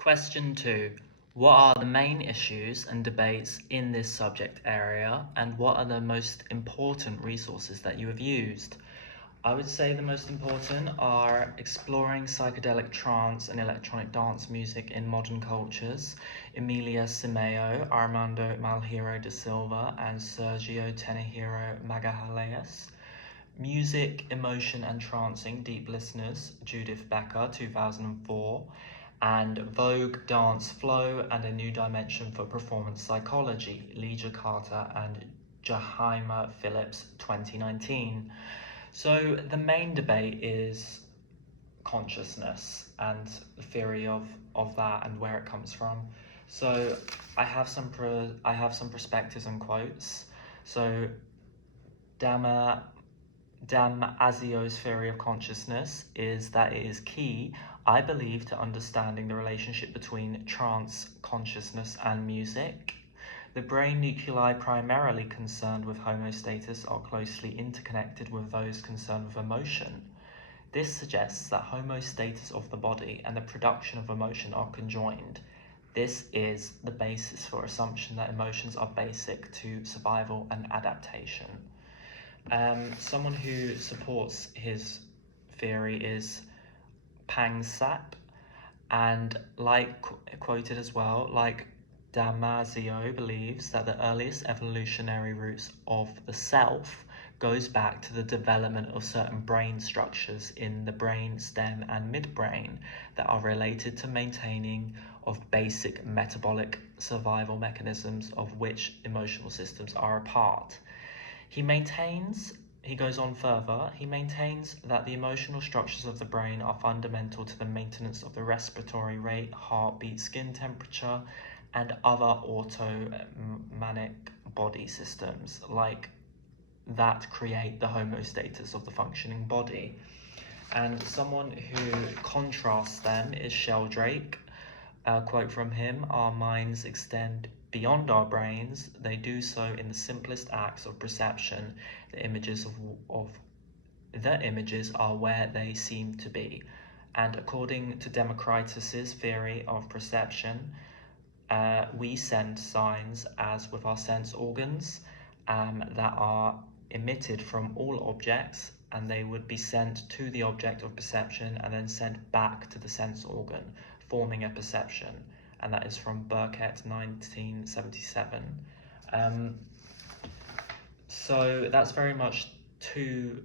Question 2. What are the main issues and debates in this subject area, and what are the most important resources that you have used? I would say the most important are exploring psychedelic trance and electronic dance music in modern cultures, Emilia Simeo, Armando Malheiro da Silva, and Sergio Tenehiro Magalhães. Music, Emotion and Trancing, Deep Listeners, Judith Becker, 2004, and Vogue Dance Flow and a New Dimension for Performance Psychology, Legia Carter and Jahaima Phillips, 2019. So the main debate is consciousness and the theory of that and where it comes from. So I have some perspectives and quotes. So Damasio's theory of consciousness is that it is key, I believe, to understanding the relationship between trance consciousness and music. The brain nuclei primarily concerned with homeostasis are closely interconnected with those concerned with emotion. This suggests that homeostasis of the body and the production of emotion are conjoined. This is the basis for assumption that emotions are basic to survival and adaptation. Someone who supports his theory is Pang Sap, and quoted as well, like Damasio believes that the earliest evolutionary roots of the self goes back to the development of certain brain structures in the brain stem and midbrain that are related to maintaining of basic metabolic survival mechanisms of which emotional systems are a part. He goes on further, he maintains that the emotional structures of the brain are fundamental to the maintenance of the respiratory rate, heartbeat, skin temperature, and other autonomic body systems like that create the homeostasis of the functioning body. And someone who contrasts them is Sheldrake. A quote from him, "Our minds extend beyond our brains. They do so in the simplest acts of perception. The images are where they seem to be." And according to Democritus's theory of perception, we send signs as with our sense organs that are emitted from all objects, and they would be sent to the object of perception and then sent back to the sense organ, forming a perception. And that is from Burkett, 1977. So that's very much two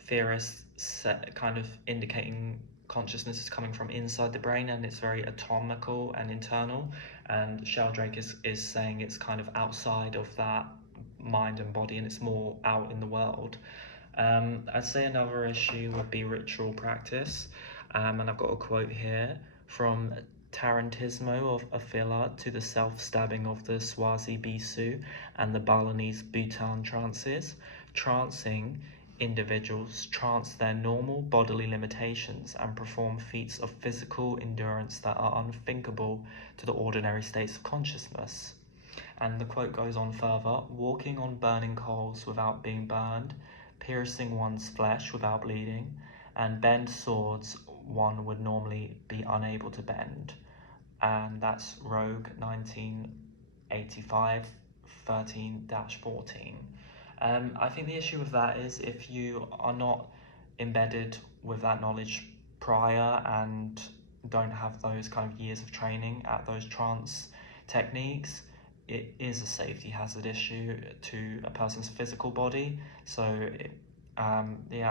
theorists kind of indicating consciousness is coming from inside the brain and it's very atomical and internal, and Sheldrake is saying it's kind of outside of that mind and body and it's more out in the world. I'd say another issue would be ritual practice, and I've got a quote here from Tarantismo of Afila to the self-stabbing of the Swazi Bisu and the Balinese Bhutan trances. Trancing individuals trance their normal bodily limitations and perform feats of physical endurance that are unthinkable to the ordinary states of consciousness. And the quote goes on further, "Walking on burning coals without being burned, piercing one's flesh without bleeding, and bend swords one would normally be unable to bend." And that's Rogue 1985 13-14. I think the issue with that is if you are not embedded with that knowledge prior and don't have those kind of years of training at those trance techniques, it is a safety hazard issue to a person's physical body. So I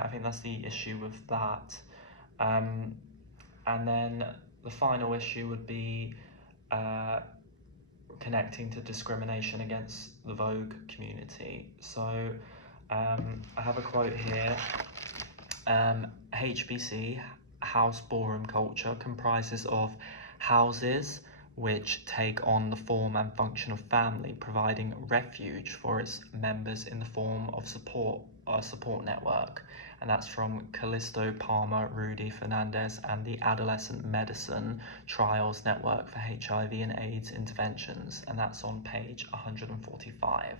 think that's the issue with that. And then the final issue would be connecting to discrimination against the Vogue community. So I have a quote here. HBC, house ballroom culture, comprises of houses which take on the form and function of family, providing refuge for its members in the form of a support network. And that's from Callisto Palmer, Rudy Fernandez, and the Adolescent Medicine Trials Network for HIV and AIDS Interventions, and that's on page 145.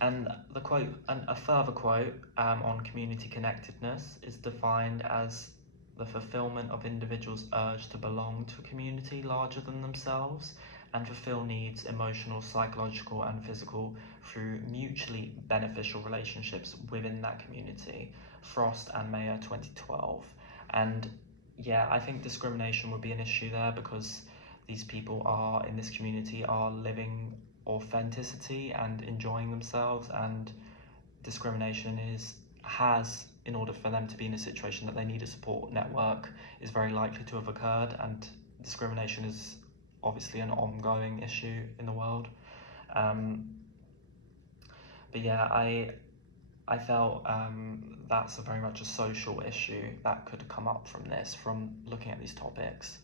And the quote, and a further quote on community connectedness is defined as the fulfillment of individuals' urge to belong to a community larger than themselves and fulfill needs, emotional, psychological, and physical, through mutually beneficial relationships within that community. Frost and Mayer, 2012. And yeah, I think discrimination would be an issue there because these people are in this community are living authenticity and enjoying themselves, and discrimination has, in order for them to be in a situation that they need a support network, is very likely to have occurred, and discrimination is obviously an ongoing issue in the world. um, but yeah, I felt that's very much a social issue that could come up from looking at these topics.